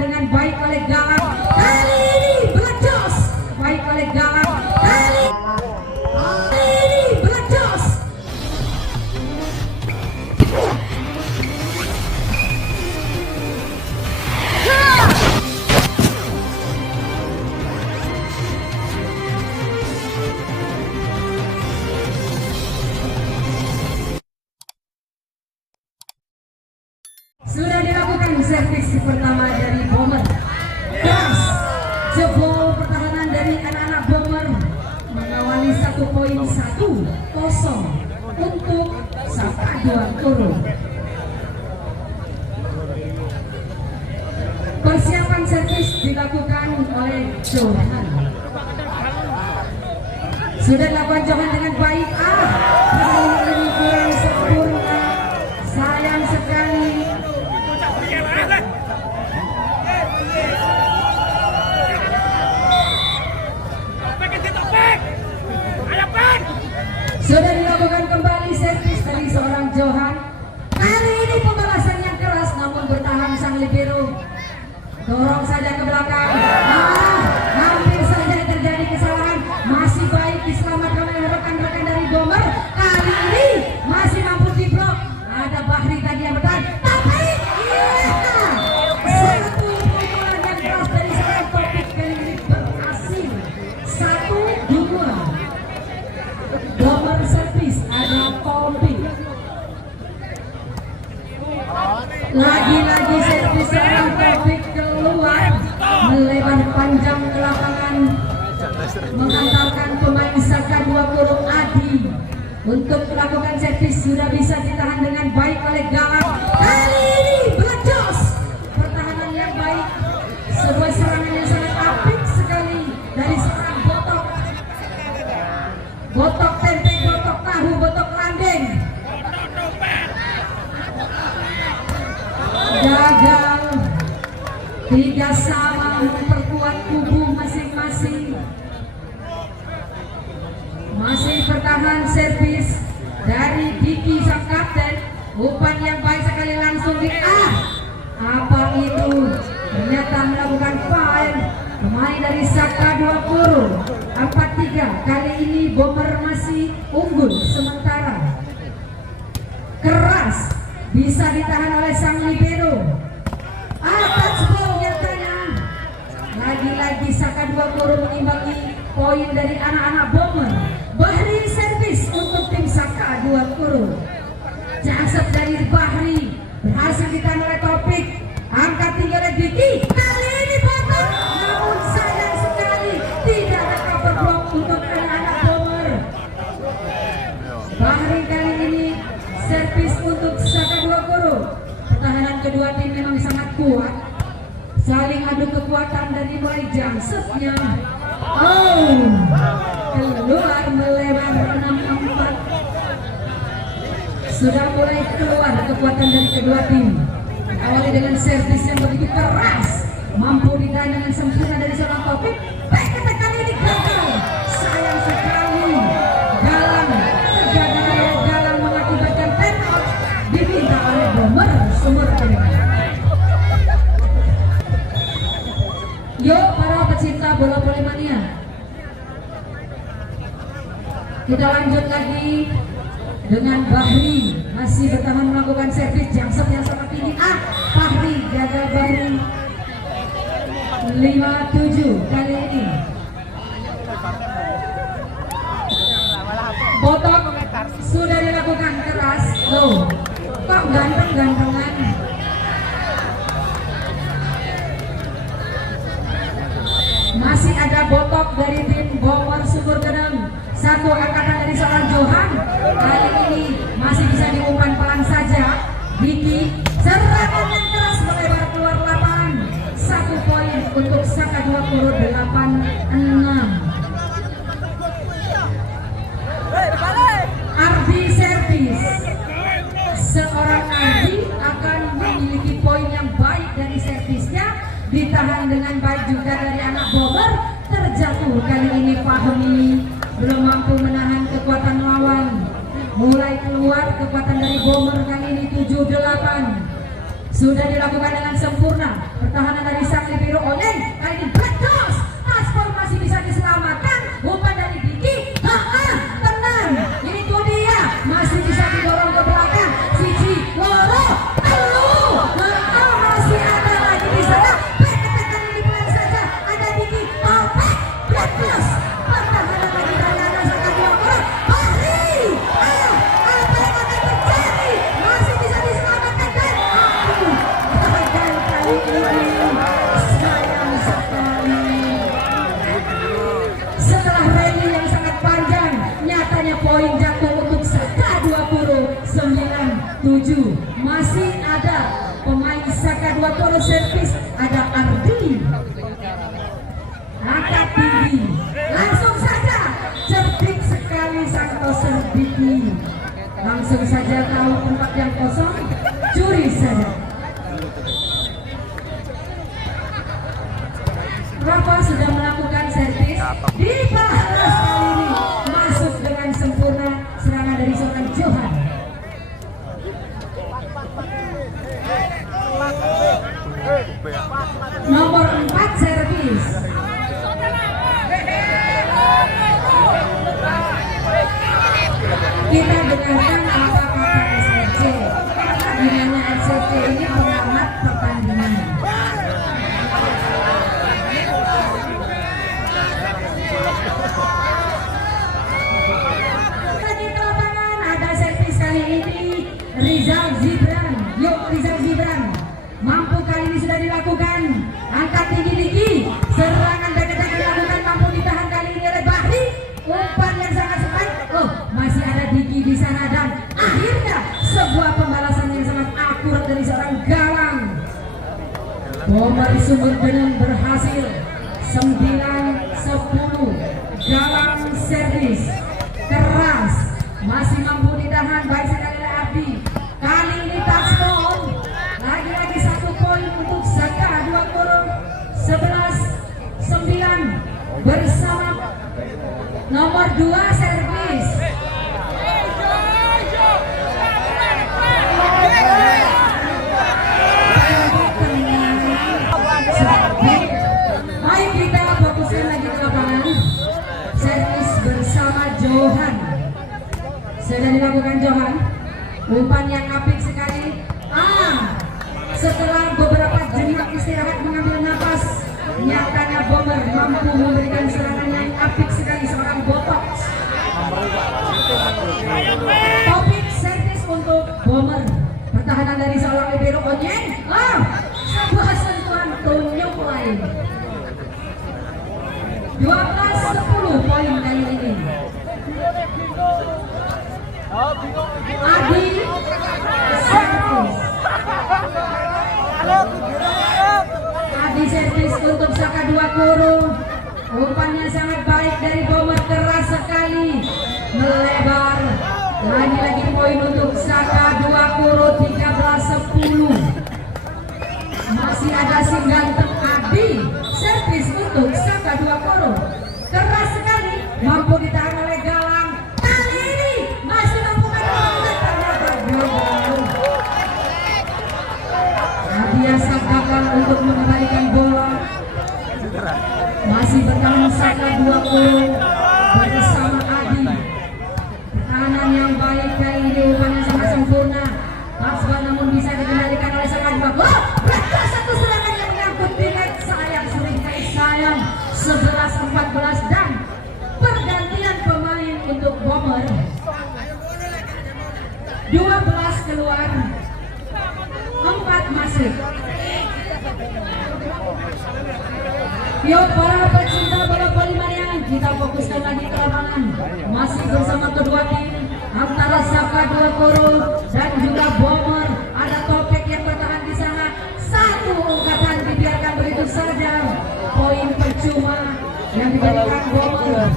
dengan baik oleh Galang. Kali ini belecos baik oleh Galang. Kali ini belecos. Sudah dilakukan servis pertama dari Bomber. Keras jebol pertahanan dari anak-anak Bomber mengawali 1.1-0 untuk Saka Dua Kuru. Persiapan servis dilakukan oleh Johan. Sudah dilakukan Johan dengan baik. Ini kurang sempurna. Sayang sekali. Sudah dilakukan kembali servis dari seorang Johan. Kali ini pembalasan yang keras namun bertahan sang libero. Dorong saja ke belakang. Hampir saja terjadi kesalahan. Masih baik diselamatkan oleh rekan-rekan dari Bomber. Kali ini masih mampu diblok. Ada Bahri tadi yang bertahan. Tapi satu pukulan yang keras dari seorang Topik kali ini berhasil. 1-2. Bomber servis ada Topik. Lagi-lagi servis seorang Topik keluar melebar panjang ke lapangan mengantarkan pemain Saka Dua Kuru Adi untuk melakukan servis. Sudah bisa ditahan dengan baik oleh Galang. Kali ini belecos pertahanan yang baik, sebuah serangan yang sangat apik sekali dari seorang Botok. Botok tempe, botok tahu, botok landeng. Gagal. 3 sama memperkuat kubu masing-masing. Masih bertahan servis dari Diki sang kapten. Umpan yang baik sekali langsung di apa itu? Ternyata melakukan foul pemain dari Saka Dua Kuru. 4-3. Kali ini Bomber masih unggul sementara. Keras bisa ditahan oleh sang libero. Touchball nyatanya. Lagi-lagi Saka Dua Kuru mengimbangi poin dari anak-anak Bomber. Bahri servis untuk tim Saka Dua Kuru. Jasad dari Bahri berhasil ditahan oleh Topik. Angkat tinggi oleh Diki. Kali ini potong. Namun sayang sekali tidak ada cover block untuk anak-anak Bomber. Bahri kali ini servis untuk Saka Dua Kuru. Pertahanan kedua tim memang sangat kuat. Saling adu kekuatan dari mulai jamsetnya. Keluar melebar 6-4. Sudah mulai keluar kekuatan dari kedua tim. Awali dengan servis yang begitu keras, mampu ditahan dengan sempurna dari seorang Topik. Baik kali ini gagal. Sayang sekali. Galang mengakibatkan penalti diminta oleh Bomber Sumur Kalimantan. Yuk para pecinta bola voli mania, kita lanjut lagi dengan Bahri masih bertahan melakukan servis jangset yang sangat tinggi. Bahri gagal. Bahri 5-7 kali ini. Botok sudah dilakukan keras. Kok ganteng-gantengan. Masih ada Botok dari tim Bomber Sumur Geneng. Satu angkatan dari seorang Johan. Kali ini masih bisa diumpan pelan saja. Diki serangan yang keras melebar keluar lapangan. 1 poin untuk Saka Dua Kuru. 8-6. Ardi servis. Seorang Ardi akan memiliki poin yang baik dari servisnya. Ditahan dengan baik juga dari anak Bomber. Terjatuh kali ini Fahmi. Belum mampu menahan kekuatan lawan. Mulai keluar kekuatan dari Bomber kali ini 7-8. Sudah dilakukan dengan sempurna. Pertahanan dari servis ada Ardi. Angkat tinggi. Langsung saja. Cerdik sekali sang toser Diki. Langsung saja tahu tempat yang kosong. Curi saja. Rafa sudah melakukan servis. Dibalas kali ini. Masuk dengan sempurna serangan dari seorang Johan. Nomor 4 servis. Kita dengarkan apa kata SRC. Dimana SRC ini pengamat pertandingan. Lagi ke lapangan ada servis kali ini Rizal Zibran. Yuk Rizal Zibran. Mampu kali ini sudah dilakukan. Angkat tinggi Diki. Serangan dekat-dekat dilakukan, mampu ditahan kali ini oleh Bahri. Umpan yang sangat cepat. Oh, masih ada Diki di sana dan akhirnya sebuah pembalasan yang sangat akurat dari seorang Galang. Bomber Sumber Geneng berhasil 9-10. Galang servis keras, masih mampu ditahan baik sekali oleh Ardi. Kali ini touchdown. Lagi-lagi 1 poin untuk Saka 2 kurung 11-9 bersama nomor 2 servis. Baik, kita fokuskan lagi ke lapangan. Servis bersama Johan. Sudah dilakukan Johan. Umpan yang apik sekali. Setelah beberapa jenak istirahat mengambil nafas, nyatanya Bomber mampu memberikan serangan yang apik sekali seorang botok. Topik servis untuk Bomber. Pertahanan dari seorang libero Onyeng. Sebuah sentuhan tunjuk lain. 12-10 poin kali ini. Adi servis. Adi servis untuk Saka 2 kurung. Umpannya sangat baik dari Bomber, keras sekali, melebar. Lagi-lagi poin untuk Saka 2 kurung 13-10. Masih ada si ganteng Adi servis untuk Saka 2 kurung, keras sekali, mampu ditahan oleh Galang. Kali ini masih mampu ternyata gagal. Biasa gagal untuk mengembalikan bola. Masih bertahan Saka 2 kurung bersama Adi. Pertahanan yang baik kali ini, umpannya sangat sempurna. Pasban namun bisa dikendalikan oleh Saka 2 kurung. Berkah satu serangan yang menyangkut di net. Sayang, seringkali sayang. 11-14 dan pergantian pemain untuk Bomber. 12 keluar, 4 masuk. Yuk para pecinta bola voli mania, kita fokuskan lagi ke lapangan. Masih bersama kedua tim antara Saka 2 kurung dan juga Bomber. Ada Topik yang bertahan di sana. Satu ungkatan dibiarkan begitu saja. Poin percuma yang diberikan Bomber.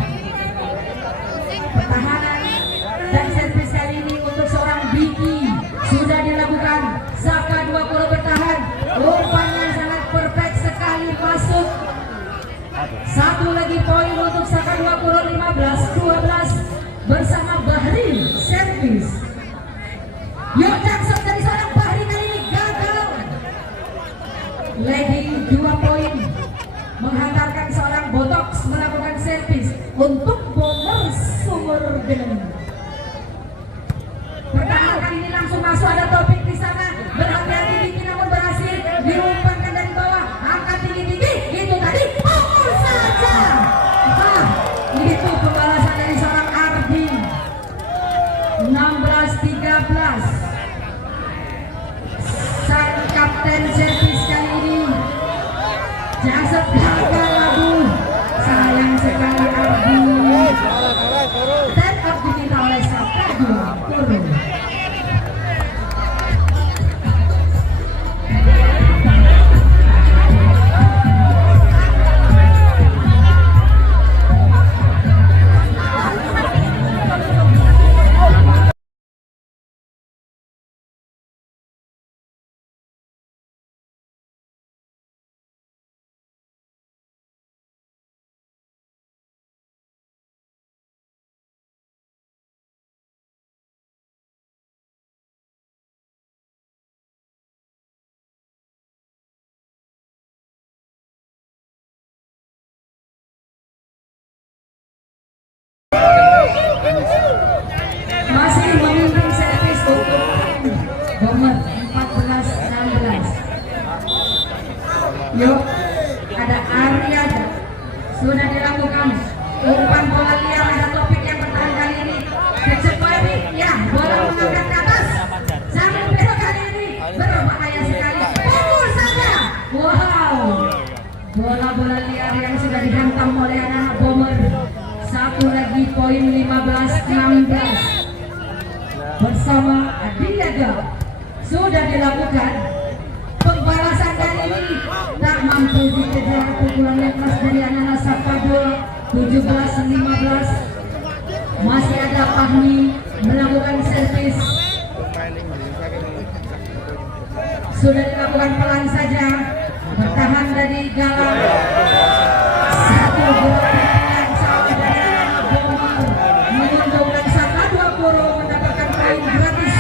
Pertahanan dan servis kali ini untuk seorang Diki sudah dilakukan. Saka 2 kurung bertahan. Umpannya sangat perfect sekali, masuk. Satu lagi poin untuk Saka 2 kurung 15-12 bersama Bahri servis. Yuk Jackson dari seorang Bahri kali ini gagal. Leading 2 poin, menghantarkan seorang Botox melakukan servis untuk Bomber Sumber Geneng. Pertahanan kali ini langsung masuk, ada Topik di sana. Berhati-hati Diki namun berhasil diumpankan dari bawah. Angkat tinggi-tinggi, itu tadi pukul saja. Itu pembalasan dari seorang Ardi. 16-13. Sang kapten servis kali ini Jasad gagal lagu. Sayang sekali Ardi. Dan Ardi kita oleh Saka 2 kurung. Yuk, ada Arya sudah dilakukan umpan bola liar, ada Topik yang bertahan kali ini kecepatan ya, bola mengangkat ke atas sambil belok kali ini berbahaya sekali, pukul saja. Wow, bola-bola liar yang sudah dihantam oleh anak-anak Bomber. Satu lagi poin 15-16 bersama Adiaga sudah dilakukan. Pembalasan kali ini tak mampu dikejar, pukulan lepas dari anak-anak Sakadul 17-15. Masih ada Fahmi melakukan servis, sudah dilakukan pelan saja, bertahan dari Galang. Satu bola yang sama dari anak-anak Bomber menguntungkan Sakadul Puro mendapatkan poin gratis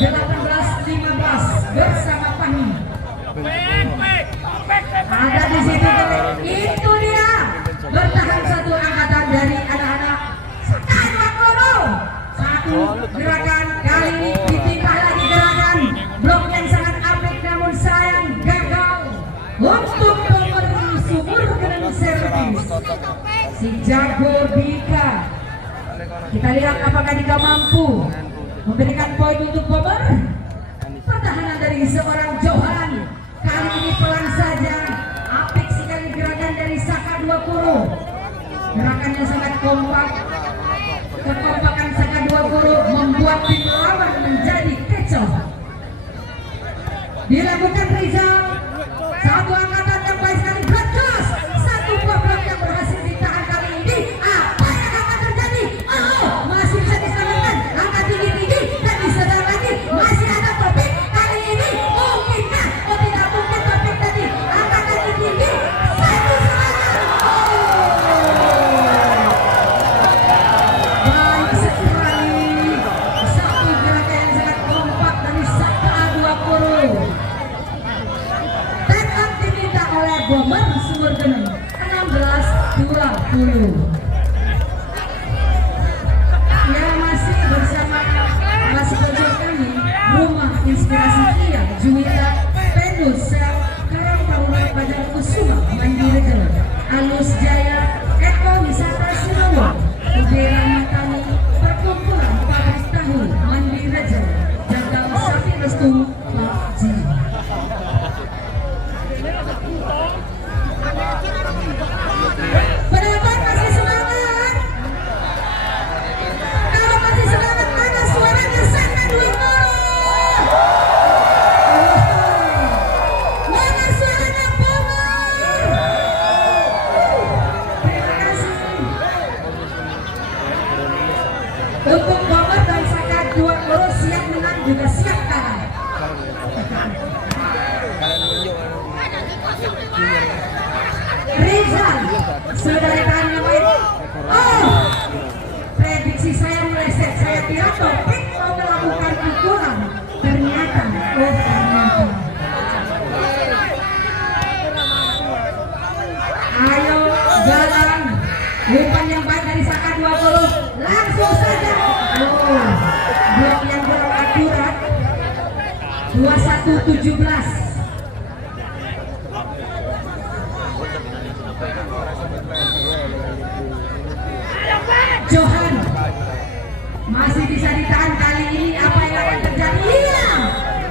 18-15 bersama Fahmi. Ada di situ, itu dia bertahan satu angkatan dari anak-anak Sakadul Puro. Satu gerakan kali ini ditambah lagi gerakan blok yang sangat apik, namun sayang gagal untuk memberi sumur dengan servis si jago Dika. Kita lihat apakah Dika mampu memberikan poin untuk Bomber. Pertahanan dari seorang Johan kali ini pelan saja, apik sekali gerakan dari Sakadul Puro. Gerakannya sangat kompak. Kekompakan Sakadul Puro membuat tim lawan menjadi kecoh. Dilakukan Rizal, satu angkatan yang baik sekali, berkelas, satu buah blok yang berhasil ditahan kali ini. Apa yang akan terjadi? Oh, masih bisa diselamatkan, angkat tinggi-tinggi dan disedang lagi. Masih ada Topik kali ini, mungkinkah? Oh, tidak mungkin. Topik tadi angkat tinggi-tinggi, satu serangan. Baik sekali, satu gerakan yang sangat kompak dari Sakadul Puro. Tetap diminta oleh Bomber Sumur Geneng 16-20. Ya, masih bersama sponsor kami, Rumah Inspirasi Kia, Juwita, Pendus, Karang Taruna Pajar Kusuma, Mandiri Jalan, Alus Jaya, Eko Wisata Sinawa, Ubera Matani, Perkumpulan Pabrik Tahu, Mandiri Jalan, Jagal Sapi Restu, PUBG. Penonton masih semangat? Kalau masih semangat, mana suaranya Sakadul Puro? Mana suaranya Bomber? Terima kasih untuk Bomber dan Sakadul Puro, siap menang juga siap kalah. Rizal sudah ditahan yang baik. Oh, prediksi saya meleset. Saya kira Topik mau melakukan pukulan, ternyata ayo Galang, umpan yang baik dari Sakadul Puro, langsung saja. Oh, blok yang kurang akurat. 21-17. Johan masih bisa ditahan kali ini. Apa yang akan terjadi? Iya,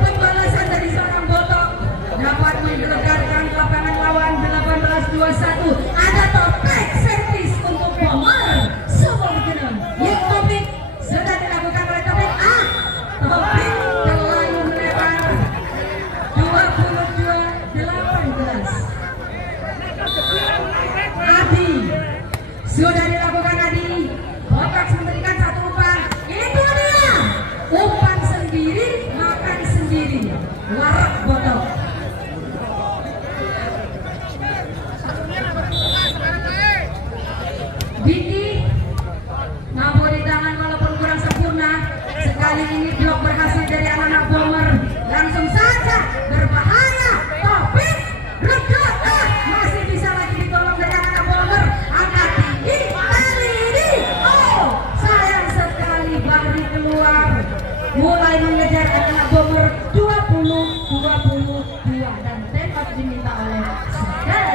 pembalasan dari seorang Botok dapat menggelegarkan lapangan lawan. 18-21. Ada Topik servis untuk Bomber Sumur Geneng. Yang Topik sudah dilakukan oleh Topik. Topik terlalu melebar. 22-18.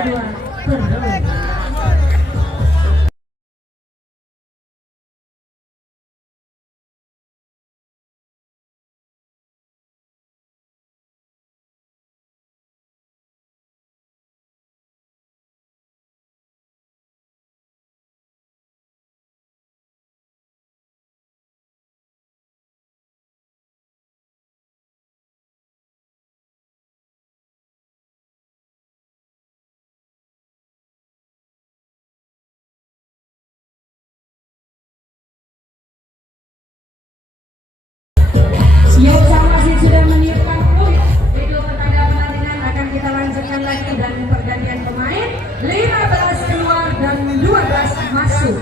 Sakadua terus. Siap sama sih sudah meniupkan peluit. Itu pertanda pertandingan akan kita lanjutkan lagi dan pergantian pemain 15 keluar dan 12 masuk.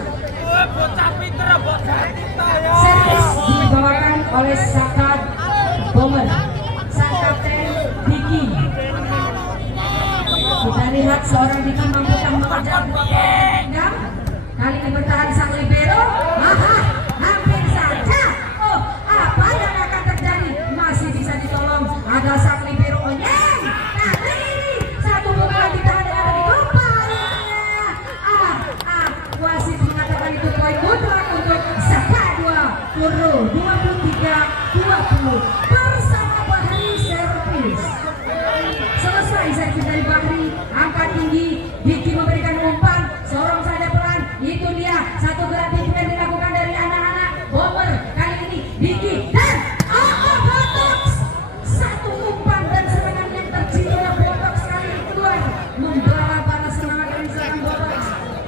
Servis dibawakan oleh Sakad Bomber, sang kapten Diki. Kita lihat seorang Diki mampu mengejar gawang. Kali ini bertahan sang libero. Hampir saja. Oh, apa yang akan terjadi? Masih bisa ditolong. Ada sang libero Onyeng. Nah, ini satu bola ditahan dengan lebih gempar. Wasit mengatakan itu poin mutlak untuk Sakadua Kuro 23-20 bersama Bahri servis. Selesai servis dari Bahri, angkat tinggi, Diki memberikan umpan, sorong saja pelan. Itu dia satu gerak tinggi yang dilakukan dari anak-anak Bomber. Kali ini Diki dan botox. Satu umpan dan serangan yang tercipta botox kali ini keluar, membara-bara serangan dari serangan botox,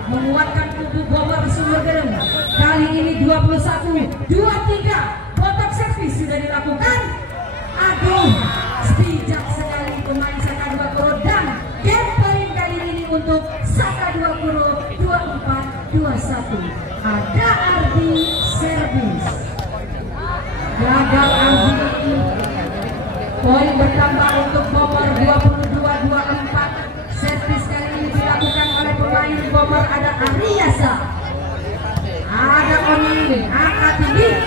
menguatkan tubuh Bomber sumber gereng. Kali ini 21-23 botox servis sudah dilakukan. Aduh, bijak sekali pemain Sakadua Kuro dan game point kali ini untuk Sakadua Kuro 24-21. Ada Ardi servis. Gagal Ardi. Poin bertambah untuk Bomber 22-24. Servis kali ini dilakukan oleh pemain Bomber ada Ariasa. Ada Oni, angkat tinggi.